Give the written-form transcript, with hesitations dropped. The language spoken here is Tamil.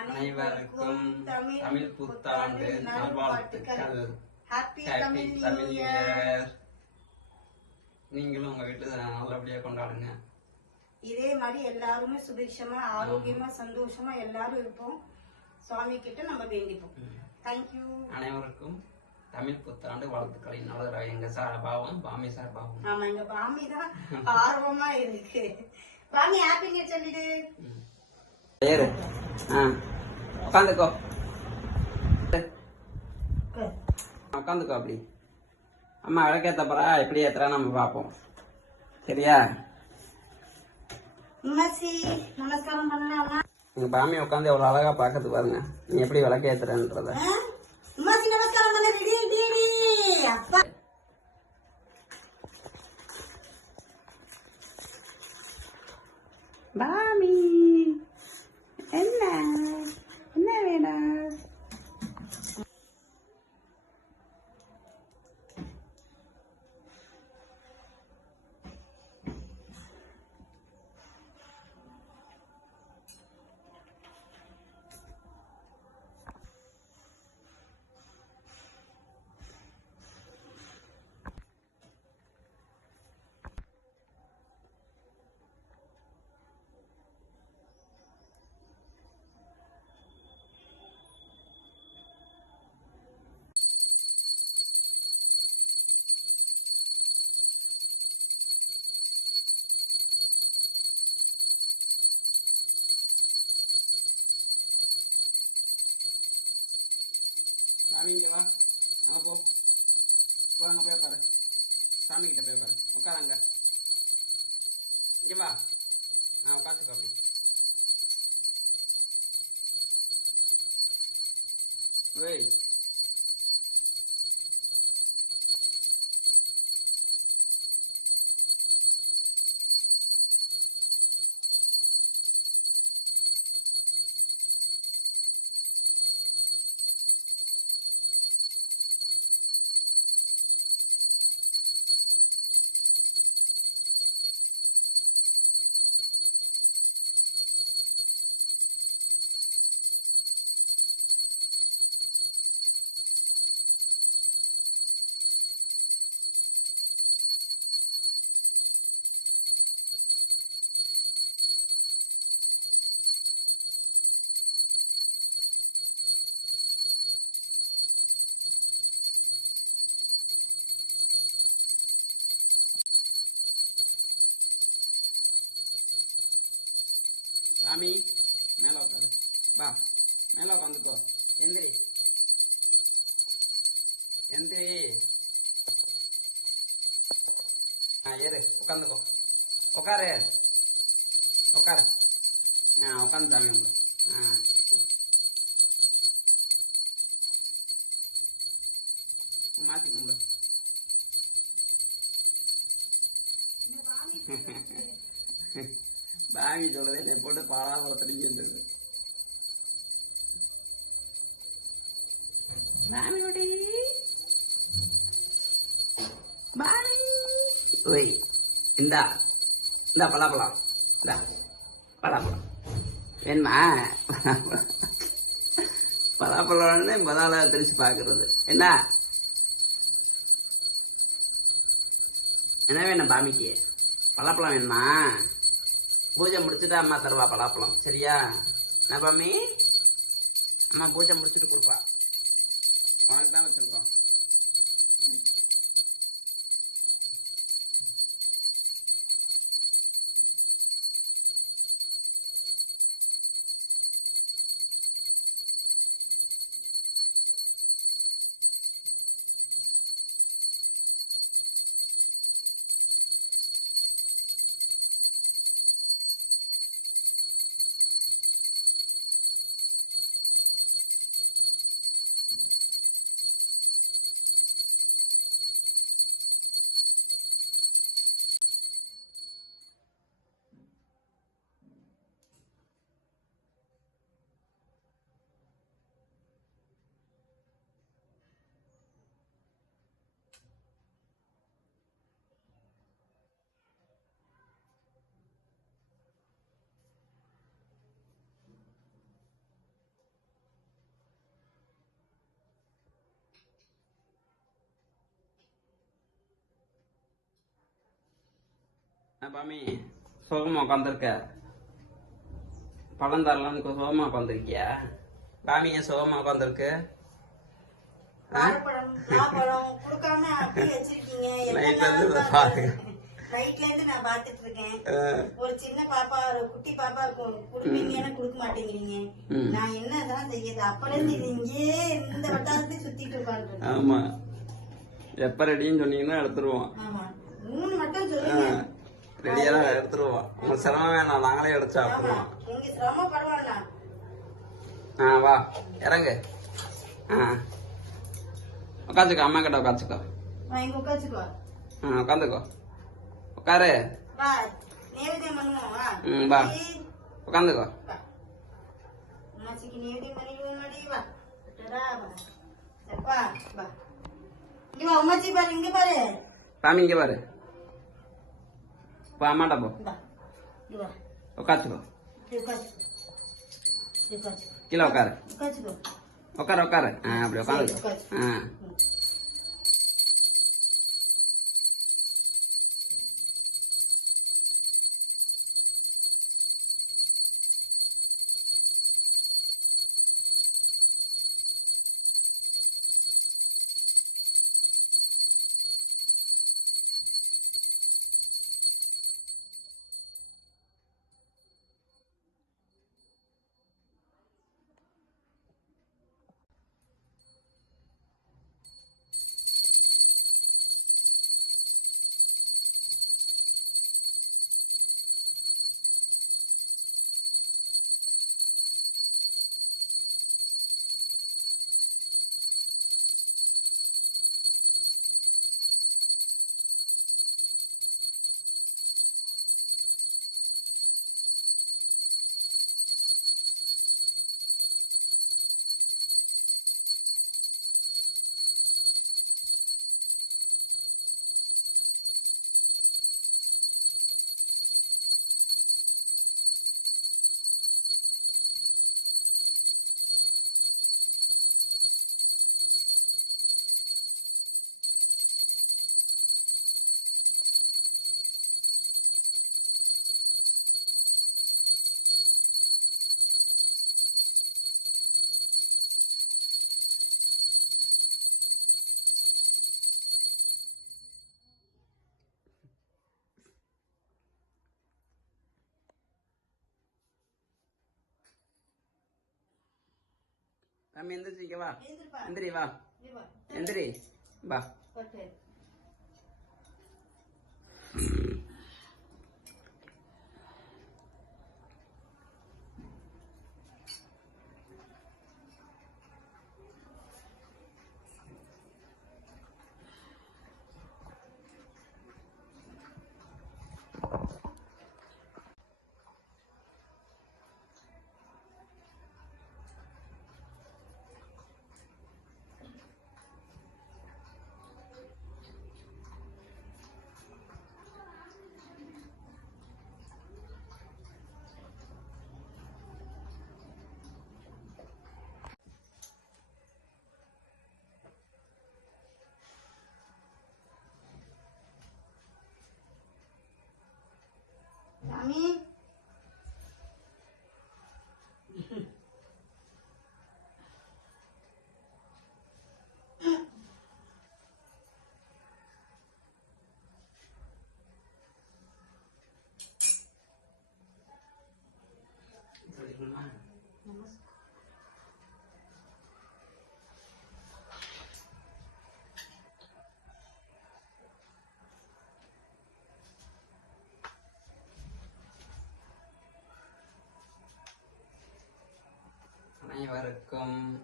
அனைவருக்கும் தமிழ் புத்தாண்டு நல்வாழ்த்துக்கள். Happy Tamil new year. நீங்களும் உங்க வீட்டுல நல்லபடியா கொண்டாடுங்க. இதே மாதிரி எல்லாருமே சுபிக்ஷமா ஆரோக்கியமா சந்தோஷமா எல்லாரும் இருப்போம். சுவாமி கிட்ட நம்ம வேண்டிப்போம். தேங்க்யூ. அனைவருக்கும் தமிழ் புத்தாண்டு வாழ்த்துக்கள். என்னோட எங்க சார்பாவும் பாமி சார்பாவும். ஆமா, எங்க பாமி தான் ஆர்வமா இருக்கு. பாமி ஹாப்பி நியூ இயர் சொல்லிடு. ஏறு. உட்காந்துக்கோ உட்காந்துக்கோ. அப்படி அம்மா விளக்கேத்தப்பறா எப்படி ஏத்துறா நம்ம பாப்போம். சரியா? நமஸ்காரம் பண்ணலாமா? எங்க பாமி உட்காந்து எவ்வளவு அழகா பாக்கிறது பாருங்க. நீ எப்படி விளக்க ஏத்துறன்றத. நமஸ்காரம் பண்ண ரெடி ரெடி. அப்பா பாமி என்ன என்ன வேணும்? சாமி இங்க வா. அங்க போ. அங்க போய் உட்காரு. சாமி கிட்ட போய் உட்காரு. உட்காராங்க. இங்க வா. உட்காந்துக்கோ. அப்படி ஓய். சாமி மேல உட்காரு. வா மேல உட்காந்துக்கோ. எந்திரி எந்திரி. ஏறு. உட்காந்துக்கோ. உட்காரு உட்காரு. உட்காந்து சாமி உங்களை. மாத்தி கும்பிடு. பாமி சொல்றதே என்னை போட்டு பாலாபலத்தடிக்கின்றது. பாமியோடி பாமி. ஓய் இந்தா இந்தா பலாப்பழம். இந்தா பலாப்பழம் வேணுமா? பலாப்பழம்னு முதல்ல தெரிச்சு பாக்குறது. என்ன என்ன வேணும் பாமிக்கு? பலாப்பழம் வேணுமா? பூஜை முடிச்சுட்டு அம்மா தருவா பலாப்பழம். சரியா? என்ன பாமி? அம்மா பூஜை முடிச்சுட்டு கொடுப்பா. உனக்கு தான் வச்சிருக்கோம். பாமி சோகமா உட்காந்துருக்க? பழம் தரலான்னு சோகமா உட்காந்துருக்கியா? பாமி ஏன் சோகமா உட்காந்துருக்கு? நைட்ல இருந்து நான் பாத்துட்டு இருக்கேன். ஒரு சின்ன பாப்பா, ஒரு குட்டி பாப்பா குடுப்பீங்கன்னு குடுக்க மாட்டேங்கிறீங்க. நான் என்னதான் செய்யுது? அப்பல இருந்து இங்கே இந்த வட்டாரத்தை சுத்திட்டு உட்காந்து. ஆமா, எப்ப ரெடின்னு சொன்னீங்கன்னா எடுத்துருவோம். ஆமா, 3 மட்டும் சொல்லுங்க. ரெடியெல்லாம் எடுத்துருவோம். உங்க சிரமம் வேணாம், நாங்களே எடுத்து சாப்பிடுவோம். உங்க சிரமம் பரவாயில்ல. வா இறங்கு. உட்காந்துக்கோ, அம்மா கிட்ட உட்காந்துக்கோ. உட்காந்துக்கோ. உட்காந்துக்கோ, உட்காரு. வா உட்காந்துக்கோ. பாமி இங்க பாரு. அம்மாட்ட போ. உட்காந்துக்கோ. கீழே உட்காரு. உட்காரு உட்காரு. அப்படி உட்காந்துக்கோ. பாமி எந்திரிச்சு வா. எந்திரி வா. எந்திரி வா. Mami. அனைவருக்கும்